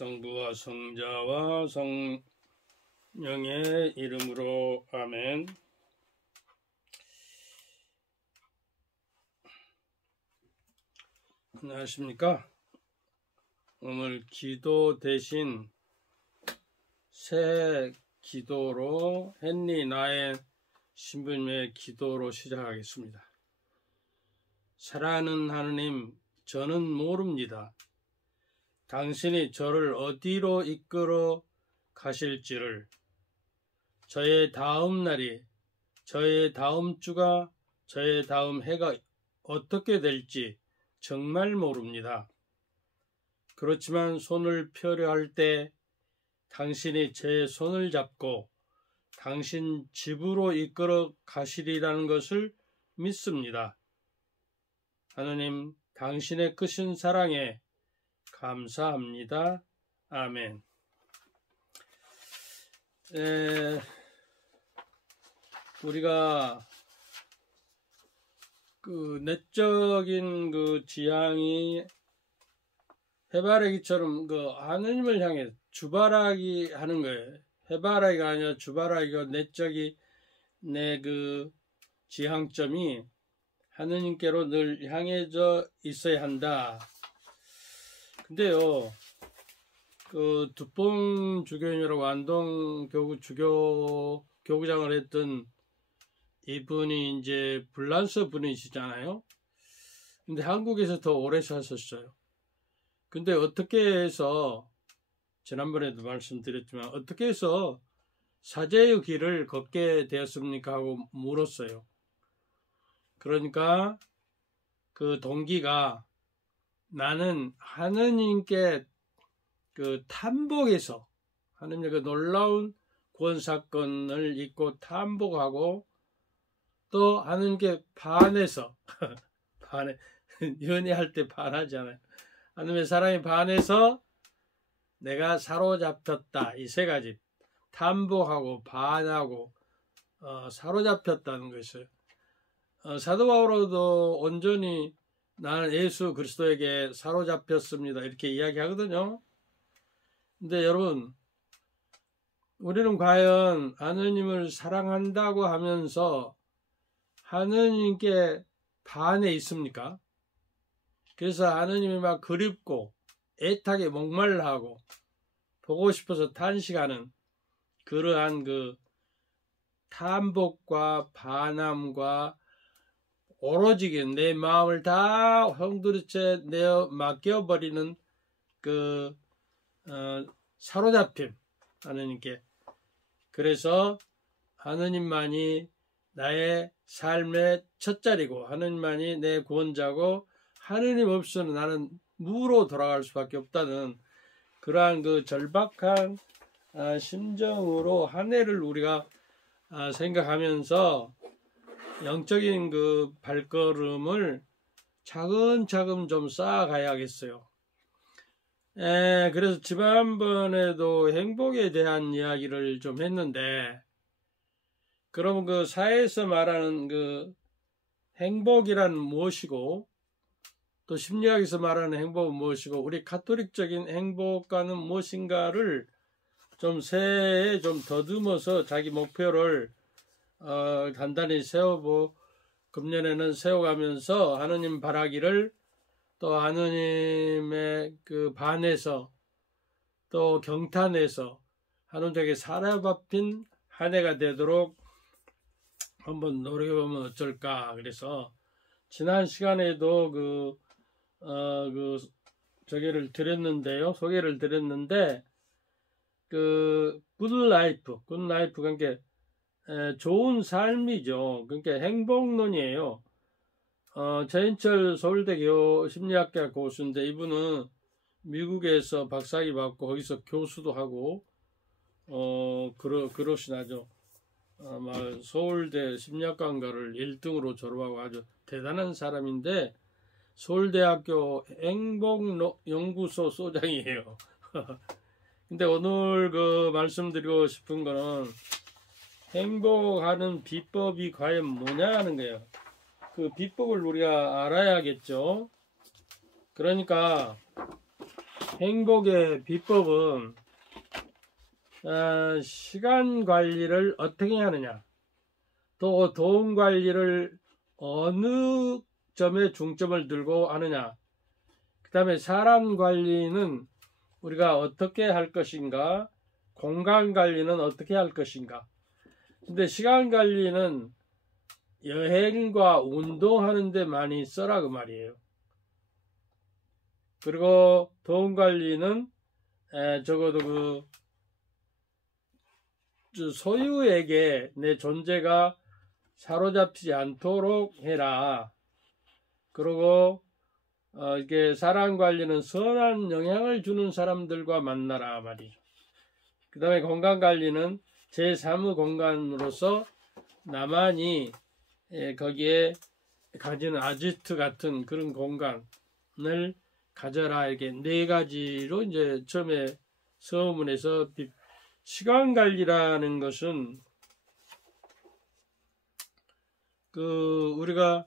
성부와 성자와 성령의 이름으로 아멘. 안녕하십니까. 오늘 기도 대신 새 기도로 헨리 나의 신부님의 기도로 시작하겠습니다. 사랑하는 하느님, 저는 모릅니다. 당신이 저를 어디로 이끌어 가실지를, 저의 다음 날이, 저의 다음 주가, 저의 다음 해가 어떻게 될지 정말 모릅니다. 그렇지만 손을 펴려 할 때 당신이 제 손을 잡고 당신 집으로 이끌어 가시리라는 것을 믿습니다. 하느님, 당신의 크신 사랑에 감사합니다. 아멘. 우리가 그 내적인 그 지향이 해바라기처럼 그 하느님을 향해 주바라기 하는 거예요. 해바라기가 아니라 주바라기가 내적이 내 그 지향점이 하느님께로 늘 향해져 있어야 한다. 근데요, 그 두봉 주교님이라고 안동 교구장을 했던 이분이 이제 불란서 분이시잖아요. 근데 한국에서 더 오래 사셨어요. 근데 어떻게 해서, 지난번에도 말씀드렸지만, 어떻게 해서 사제의 길을 걷게 되었습니까? 하고 물었어요. 그러니까 그 동기가, 나는 하느님께 그 탐복해서, 하느님의 그 놀라운 구원사건을 잊고 탐복하고, 또 하느님께 반해서, 연애할 때 반하잖아요. 하느님의 사랑에 반해서 내가 사로잡혔다. 이 세 가지. 탐복하고 반하고 사로잡혔다는 것을. 사도 바울도 온전히 나는 예수 그리스도에게 사로잡혔습니다. 이렇게 이야기하거든요. 근데 여러분, 우리는 과연 하느님을 사랑한다고 하면서 하느님께 반해 있습니까? 그래서 하느님이 막 그립고 애타게 목말라하고 보고 싶어서 탄식하는 그러한 그 탐복과 반함과 오로지 내 마음을 다 형두리째 내어 맡겨버리는 그 사로잡힘, 하느님께. 그래서 하느님만이 나의 삶의 첫자리고 하느님만이 내 구원자고 하느님 없이는 나는 무로 돌아갈 수밖에 없다는 그러한 그 절박한 심정으로 한 해를 우리가 생각하면서 영적인 그 발걸음을 차근차근 좀 쌓아가야겠어요. 그래서 지난번에도 행복에 대한 이야기를 좀 했는데, 그럼 그 사회에서 말하는 그 행복이란 무엇이고, 또 심리학에서 말하는 행복은 무엇이고, 우리 가톨릭적인 행복과는 무엇인가를 좀 새해에 좀 더듬어서 자기 목표를 간단히 금년에는 세워가면서 하느님 바라기를, 또 하느님의 그 반해서 또 경탄해서 하느님에게 사로잡힌 한 해가 되도록 한번 노력해보면 어쩔까. 그래서 지난 시간에도 소개를 드렸는데, 그 굿라이프, 그러니까 좋은 삶이죠. 그러니까 행복론이에요. 최인철 서울대 심리학과 교수인데, 이분은 미국에서 박사학위 받고 거기서 교수도 하고 그러시나죠. 서울대 심리학과를 1등으로 졸업하고 아주 대단한 사람인데, 서울대학교 행복연구소 소장이에요. 근데 오늘 그 말씀드리고 싶은 거는 행복하는 비법이 과연 뭐냐 하는 거예요. 그 비법을 우리가 알아야겠죠. 그러니까 행복의 비법은 시간 관리를 어떻게 하느냐, 또 돈 관리를 어느 점에 중점을 두고 하느냐, 그 다음에 사람 관리는 우리가 어떻게 할 것인가, 공간 관리는 어떻게 할 것인가. 근데 시간 관리는 여행과 운동하는 데 많이 써라 그 말이에요. 그리고 돈 관리는 적어도 그 소유에게 내 존재가 사로잡히지 않도록 해라. 그리고 이게 사람 관리는 선한 영향을 주는 사람들과 만나라 말이죠. 그 다음에 공간 관리는 제3의 공간으로서 나만이 거기에 가지는 아지트 같은 그런 공간을 가져라. 이렇게 네 가지로 이제 처음에 서문에서 시간 관리라는 것은 그 우리가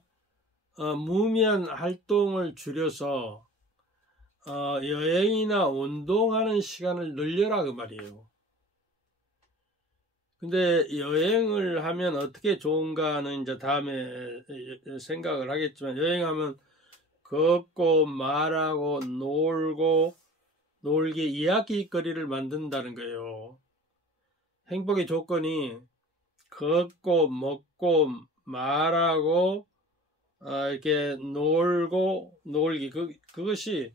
무의미한 활동을 줄여서 여행이나 운동하는 시간을 늘려라 그 말이에요. 근데 여행을 하면 어떻게 좋은가는 이제 다음에 생각을 하겠지만, 여행하면 걷고 말하고 놀기 이야기거리를 만든다는 거예요. 행복의 조건이 걷고 먹고 말하고 이렇게 놀기 그것이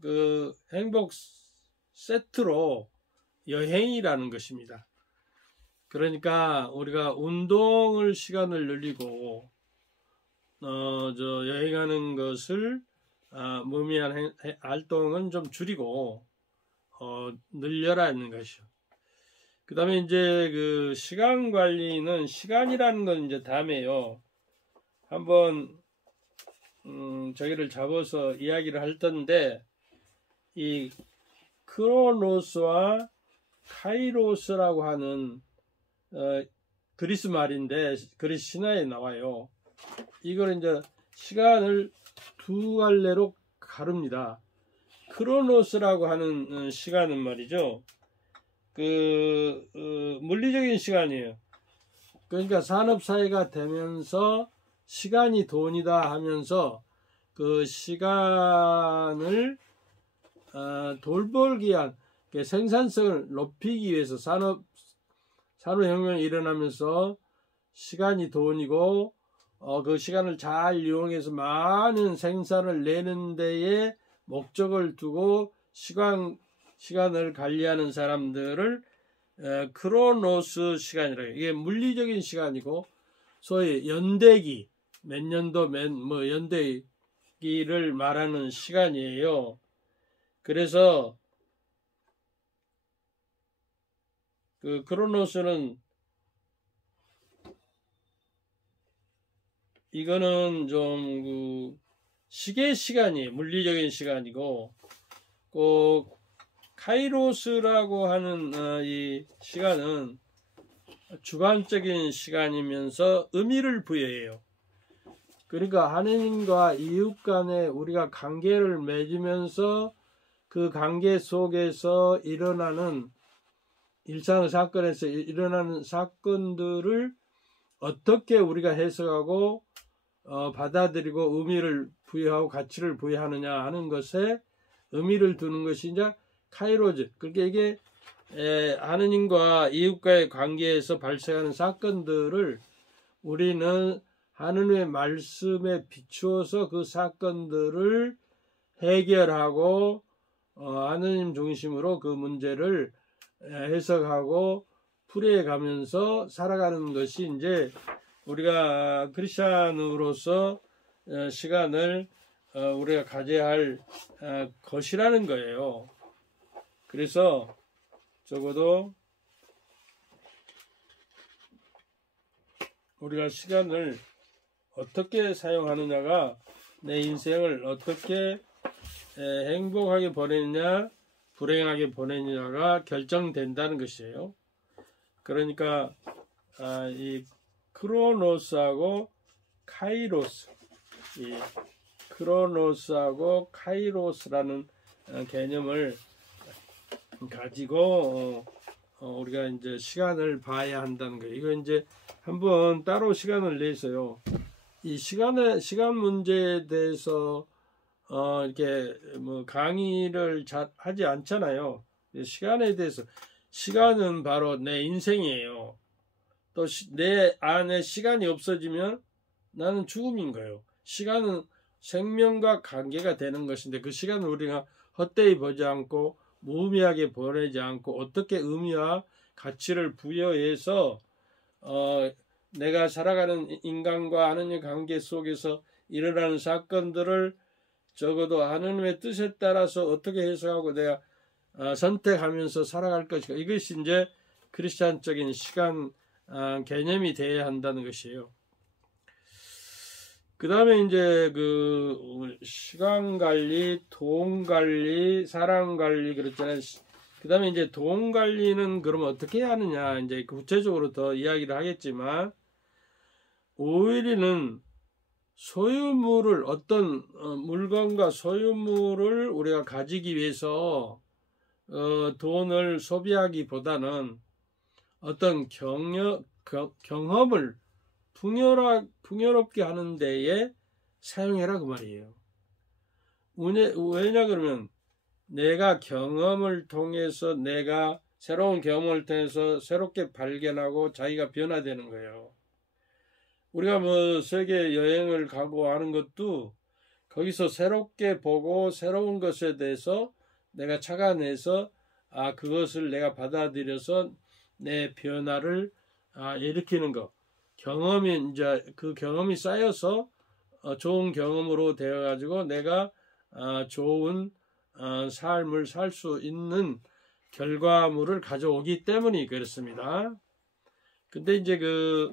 그 행복 세트로 여행이라는 것입니다. 그러니까 우리가 운동을 시간을 늘리고 여행하는 것을 무의미한 활동은 좀 줄이고 늘려라는 것이요. 그 다음에 이제 그 시간 관리는, 시간이라는 건 이제 다음에요. 한번 저기를 잡아서 이야기를 할 텐데, 이 크로노스와 카이로스라고 하는 그리스 말인데, 그리스 신화에 나와요. 이걸 이제 시간을 두 갈래로 가릅니다. 크로노스라고 하는 시간은 말이죠, 물리적인 시간이에요. 그러니까 산업사회가 되면서 시간이 돈이다 하면서 그 시간을 돈 벌기 위한 생산성을 높이기 위해서 산업혁명이 일어나면서 시간이 돈이고 그 시간을 잘 이용해서 많은 생산을 내는 데에 목적을 두고 시간을 관리하는 사람들을 크로노스 시간이라고 해요. 이게 물리적인 시간이고, 소위 연대기, 몇 년도 연대기를 말하는 시간이에요. 그래서 그 크로노스는 이거는 좀 그 시계 시간이에요. 물리적인 시간이고, 꼭 카이로스라고 하는 이 시간은 주관적인 시간이면서 의미를 부여해요. 그러니까 하느님과 이웃 간에 우리가 관계를 맺으면서 그 관계 속에서 일어나는 일상의 사건에서 일어나는 사건들을 어떻게 우리가 해석하고 받아들이고 의미를 부여하고 가치를 부여하느냐 하는 것에 의미를 두는 것이 이제 카이로즈. 그러니까 이게 하느님과 이웃과의 관계에서 발생하는 사건들을 우리는 하느님의 말씀에 비추어서 그 사건들을 해결하고 하느님 중심으로 그 문제를 해석하고 풀이해가면서 살아가는 것이 이제 우리가 크리스찬으로서 시간을 우리가 가져야 할 것이라는 거예요. 그래서 적어도 우리가 시간을 어떻게 사용하느냐가 내 인생을 어떻게 행복하게 보내느냐 불행하게 보내느냐가 결정된다는 것이에요. 그러니까 이 크로노스하고 카이로스, 이 크로노스하고 카이로스라는 개념을 가지고 우리가 이제 시간을 봐야 한다는 거예요. 이거 이제 한번 따로 시간을 내서요. 이 시간 문제에 대해서 이렇게 뭐 강의를 잘 하지 않잖아요. 시간에 대해서, 시간은 바로 내 인생이에요. 또 내 안에 시간이 없어지면 나는 죽음인 거예요. 시간은 생명과 관계가 되는 것인데, 그 시간을 우리가 헛되이 보지 않고 무의미하게 보내지 않고 어떻게 의미와 가치를 부여해서 내가 살아가는 인간과 하느님의 관계 속에서 일어나는 사건들을 적어도 하느님의 뜻에 따라서 어떻게 해석하고 내가 선택하면서 살아갈 것인가, 이것이 이제 크리스찬적인 시간 개념이 되어야 한다는 것이에요. 그 다음에 이제 그 시간 관리, 돈 관리, 사람 관리 그랬잖아요. 그 다음에 이제 돈 관리는 그럼 어떻게 하느냐, 이제 구체적으로 더 이야기를 하겠지만, 오히려는 소유물을, 어떤 물건과 소유물을 우리가 가지기 위해서 돈을 소비하기보다는 어떤 경험을 풍요롭게 하는 데에 사용해라, 그 말이에요. 왜냐 그러면 내가 경험을 통해서, 내가 새로운 경험을 통해서 새롭게 발견하고 자기가 변화되는 거예요. 우리가 뭐 세계 여행을 가고 하는 것도 거기서 새롭게 보고 새로운 것에 대해서 내가 착안해서 그것을 내가 받아들여서 내 변화를 일으키는 것. 경험이 이제 그 경험이 쌓여서 좋은 경험으로 되어 가지고 내가 좋은 삶을 살 수 있는 결과물을 가져오기 때문이 그렇습니다. 근데 이제 그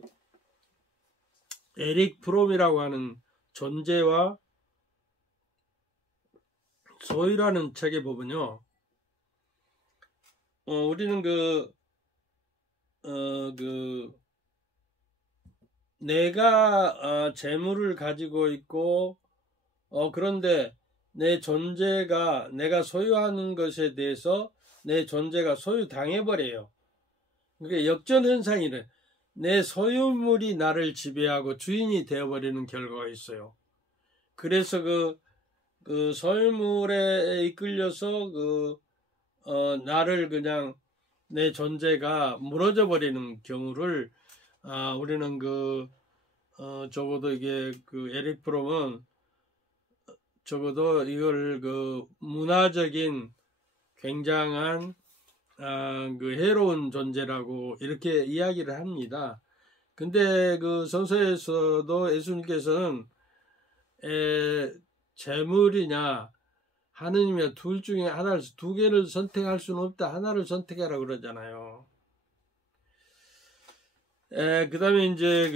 에릭 프롬이라고 하는 존재와 소유라는 책에 보면요, 우리는 내가 재물을 가지고 있고 그런데 내 존재가, 내가 소유하는 것에 대해서 내 존재가 소유당해버려요. 그게 역전현상이래. 내 소유물이 나를 지배하고 주인이 되어버리는 결과가 있어요. 그래서 그 소유물에 이끌려서 나를 그냥 내 존재가 무너져 버리는 경우를 우리는 적어도 이게 에릭 프롬은 적어도 이걸 문화적인 굉장한 해로운 존재라고 이렇게 이야기를 합니다. 근데 그 성서에서도 예수님께서는 재물이냐 하느님이냐 둘 중에 하나를, 두 개를 선택할 수는 없다, 하나를 선택하라 그러잖아요. 그 다음에 이제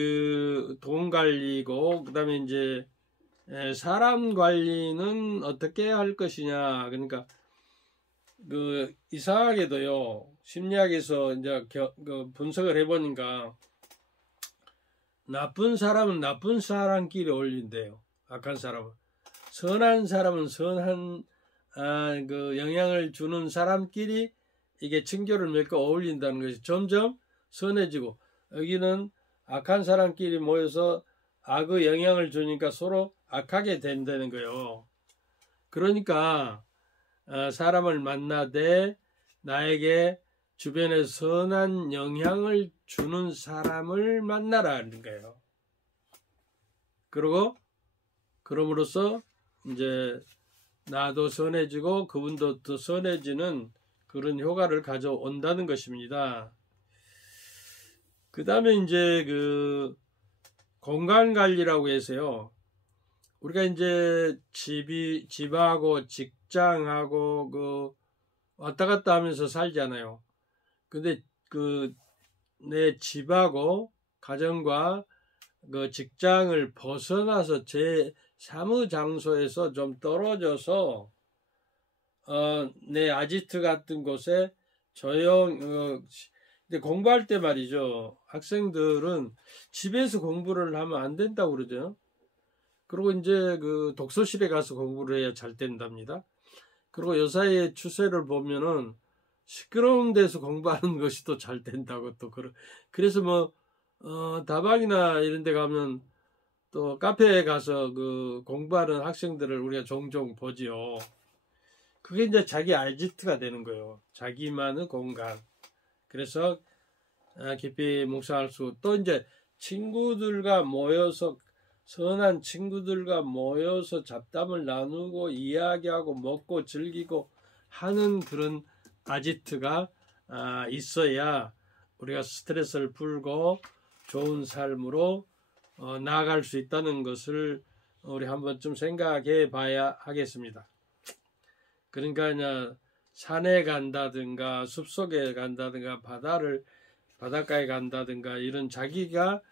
돈 관리고, 그 다음에 이제 사람 관리는 어떻게 할 것이냐. 그러니까 이상하게도요, 심리학에서 이제 분석을 해보니까 나쁜 사람은 나쁜 사람끼리 어울린대요. 악한 사람은. 선한 사람은 선한 영향을 주는 사람끼리 이게 친교를 맺고 어울린다는 것이 점점 선해지고, 여기는 악한 사람끼리 모여서 악의 영향을 주니까 서로 악하게 된다는 거예요. 그러니까 사람을 만나되 나에게 주변에 선한 영향을 주는 사람을 만나라는 거예요. 그리고 그럼으로써 이제 나도 선해지고 그분도 더 선해지는 그런 효과를 가져온다는 것입니다. 그 다음에 이제 공간 관리라고 해서요, 우리가 이제 집하고 직장하고 왔다 갔다 하면서 살잖아요. 근데 내 집하고 가정과 직장을 벗어나서 제 사무 장소에서 좀 떨어져서 내 아지트 같은 곳에 근데 공부할 때 말이죠, 학생들은 집에서 공부를 하면 안 된다고 그러죠. 그리고 이제 독서실에 가서 공부를 해야 잘 된답니다. 그리고 요사이의 추세를 보면은 시끄러운 데서 공부하는 것이 또 잘 된다고 또 그래서 뭐 다방이나 이런 데 가면 또 카페에 가서 그 공부하는 학생들을 우리가 종종 보지요. 그게 이제 자기 아지트가 되는 거예요. 자기만의 공간. 그래서 깊이 묵상할 수, 또 이제 친구들과 모여서, 선한 친구들과 모여서 잡담을 나누고 이야기하고 먹고 즐기고 하는 그런 아지트가 있어야 우리가 스트레스를 풀고 좋은 삶으로 나아갈 수 있다는 것을 우리 한번쯤 생각해 봐야 하겠습니다. 그러니까 그냥 산에 간다든가 숲속에 간다든가 바닷가에 간다든가 이런 자기가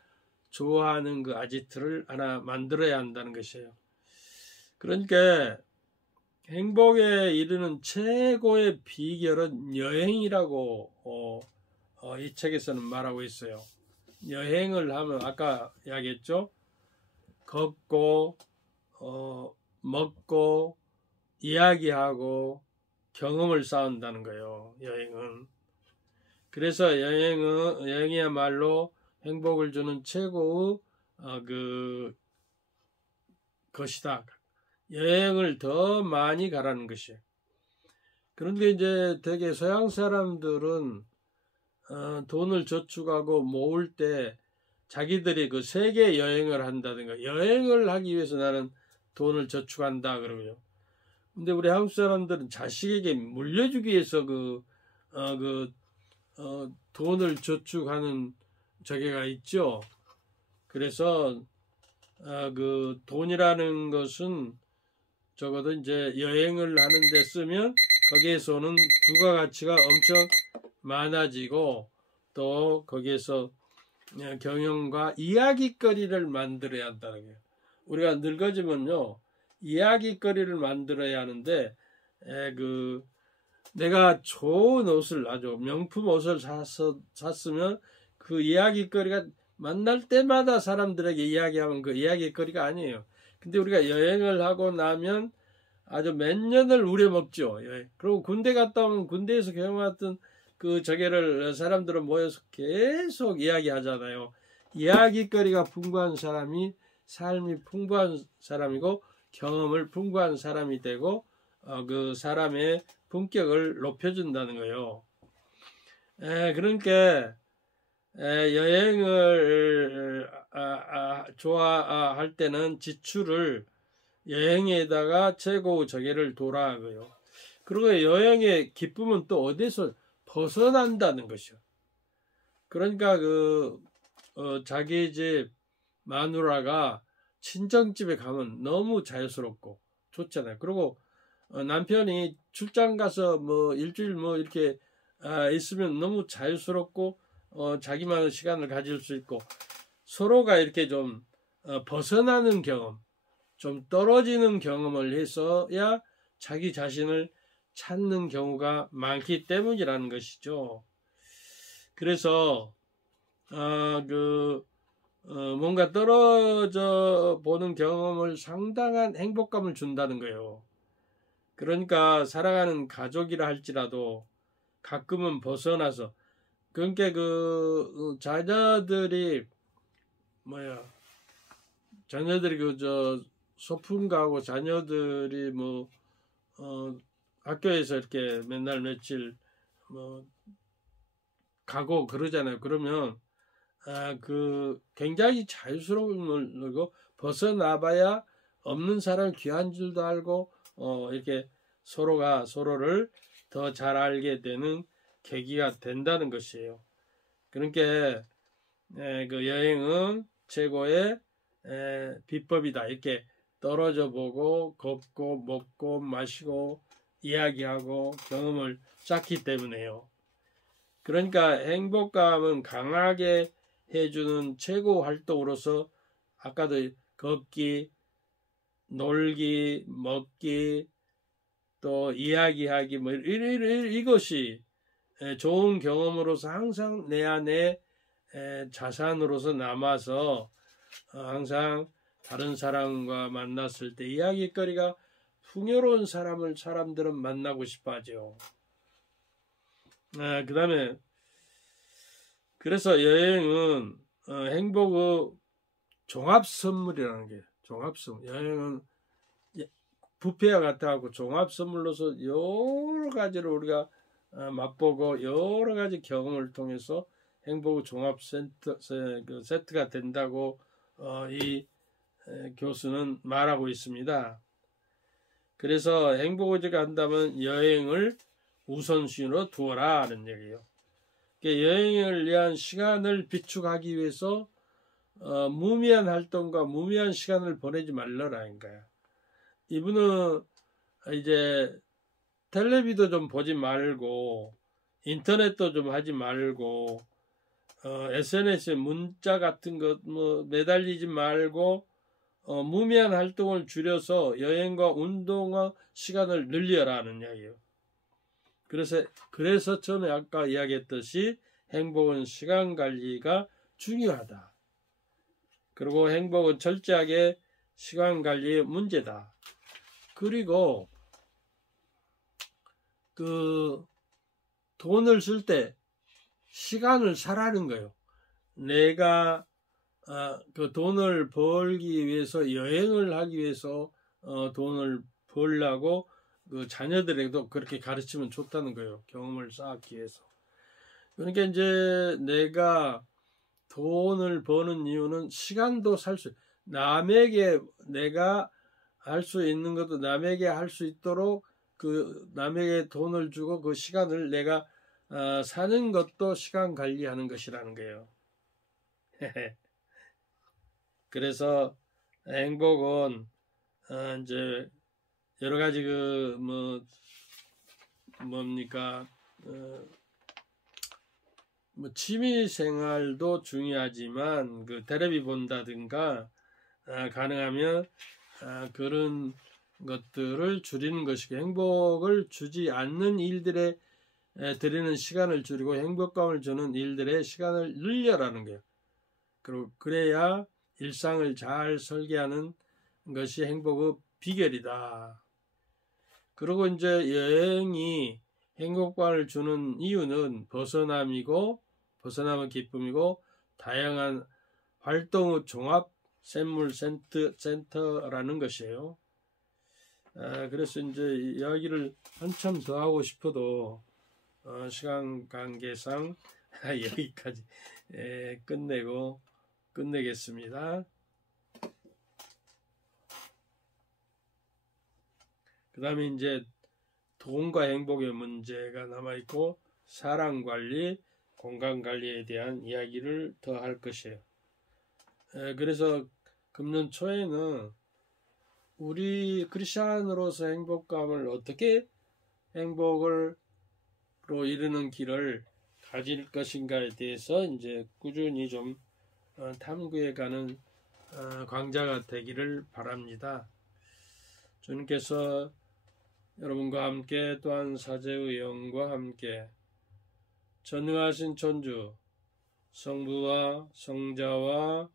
좋아하는 그 아지트를 하나 만들어야 한다는 것이에요. 그러니까 행복에 이르는 최고의 비결은 여행이라고 이 책에서는 말하고 있어요. 여행을 하면 아까 이야기했죠. 걷고 먹고 이야기하고 경험을 쌓는다는 거예요. 여행은. 그래서 여행이야말로 행복을 주는 최고의 것이다. 여행을 더 많이 가라는 것이에요. 그런데 이제 되게 서양 사람들은 돈을 저축하고 모을 때 자기들이 그 세계 여행을 한다든가 여행을 하기 위해서 나는 돈을 저축한다 그러고요. 근데 우리 한국 사람들은 자식에게 물려주기 위해서 돈을 저축하는 저게가 있죠. 그래서 그 돈이라는 것은 적어도 이제 여행을 하는데 쓰면 거기에서 오는 부가가치가 엄청 많아지고 또 거기에서 경영과 이야기거리를 만들어야 한다는 거예요. 우리가 늙어지면요 이야기거리를 만들어야 하는데 내가 좋은 옷을 아주 명품 옷을 샀으면 그 이야기거리가 만날 때마다 사람들에게 이야기하면 그 이야기거리가 아니에요. 근데 우리가 여행을 하고 나면 아주 몇 년을 우려먹죠. 그리고 군대 갔다 오면 군대에서 경험했던 그 저게를 사람들은 모여서 계속 이야기하잖아요. 이야기거리가 풍부한 사람이 삶이 풍부한 사람이고 경험을 풍부한 사람이 되고 그 사람의 품격을 높여준다는 거예요. 그러니까 여행을 좋아할 때는 지출을 여행에다가 최고 저기를 돌아가고요. 그리고 여행의 기쁨은 또 어디서 벗어난다는 것이요. 그러니까 자기 집 마누라가 친정집에 가면 너무 자유스럽고 좋잖아요. 그리고 남편이 출장 가서 뭐 일주일 뭐 이렇게 있으면 너무 자유스럽고 자기만의 시간을 가질 수 있고 서로가 이렇게 좀 벗어나는 경험, 좀 떨어지는 경험을 해서야 자기 자신을 찾는 경우가 많기 때문이라는 것이죠. 그래서 뭔가 떨어져 보는 경험을 상당한 행복감을 준다는 거예요. 그러니까 살아가는 가족이라 할지라도 가끔은 벗어나서 그러니까 자녀들이 소풍 가고 자녀들이 학교에서 이렇게 맨날 며칠 가고 그러잖아요. 그러면 굉장히 자유스러움을 누리고 벗어나봐야 없는 사람이 귀한 줄도 알고 이렇게 서로가 서로를 더 잘 알게 되는 계기가 된다는 것이에요. 그러니까 그 여행은 최고의 비법이다. 이렇게 떨어져 보고 걷고 먹고 마시고 이야기하고 경험을 쌓기 때문에요. 그러니까 행복감은 강하게 해주는 최고 활동으로서 아까도 걷기, 놀기, 먹기, 또 이야기하기 이것이 좋은 경험으로서 항상 내 안에 자산으로서 남아서 항상 다른 사람과 만났을 때 이야기거리가 풍요로운 사람들은 만나고 싶어 하죠. 그 다음에, 그래서 여행은, 행복의 종합 선물이라는 게, 종합 선물. 여행은 뷔페와 같아갖고 종합 선물로서 여러 가지를 우리가 맛보고 여러 가지 경험을 통해서 행복의 종합 세트가 된다고 이 교수는 말하고 있습니다. 그래서 행복의지가 한다면 여행을 우선순위로 두어라 하는 얘기예요. 여행을 위한 시간을 비축하기 위해서 무의미한 활동과 무의미한 시간을 보내지 말라라는 거야. 이분은 이제 텔레비도 좀 보지 말고 인터넷도 좀 하지 말고 SNS에 문자 같은 것 뭐 매달리지 말고 무의미한 활동을 줄여서 여행과 운동의 시간을 늘려라는 이야기예요. 그래서 처음에 아까 이야기했듯이 행복은 시간 관리가 중요하다. 그리고 행복은 철저하게 시간 관리의 문제다. 그리고 돈을 쓸 때 시간을 사라는 거예요. 내가 그 돈을 벌기 위해서 여행을 하기 위해서 돈을 벌려고 그 자녀들에게도 그렇게 가르치면 좋다는 거예요. 경험을 쌓기 위해서. 그러니까 이제 내가 돈을 버는 이유는 시간도 남에게 내가 할 수 있는 것도 남에게 할 수 있도록 그 남에게 돈을 주고 그 시간을 내가 사는 것도 시간 관리하는 것이라는 거예요. 그래서 행복은 이제 여러 가지 취미 생활도 중요하지만 그 텔레비 본다든가 가능하면 그런 것들을 줄이는 것이고 행복을 주지 않는 일들에 드리는 시간을 줄이고 행복감을 주는 일들의 시간을 늘려라는 거예요. 그리고 그래야 일상을 잘 설계하는 것이 행복의 비결이다. 그리고 이제 여행이 행복감을 주는 이유는 벗어남의 기쁨이고 다양한 활동의 종합 센터라는 것이에요. 그래서 이제 이야기를 한참 더 하고 싶어도 시간 관계상 여기까지 끝내겠습니다. 그 다음에 이제 돈과 행복의 문제가 남아있고 사랑관리, 공간관리에 대한 이야기를 더 할 것이에요. 그래서 금년 초에는 우리 크리스찬으로서 행복감을 어떻게 행복으로 이루는 길을 가질 것인가에 대해서 이제 꾸준히 좀 탐구해가는 강좌가 되기를 바랍니다. 주님께서 여러분과 함께 또한 사제의 영과 함께 전능하신 천주 성부와 성자와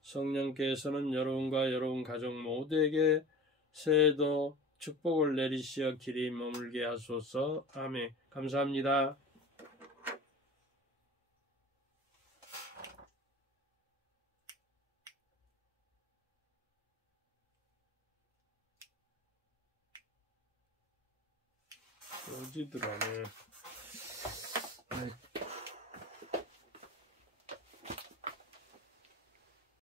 성령께서는 여러분과 여러분 가족 모두에게 새해도 축복을 내리시어 길이 머물게 하소서. 아멘. 감사합니다. 어디더라?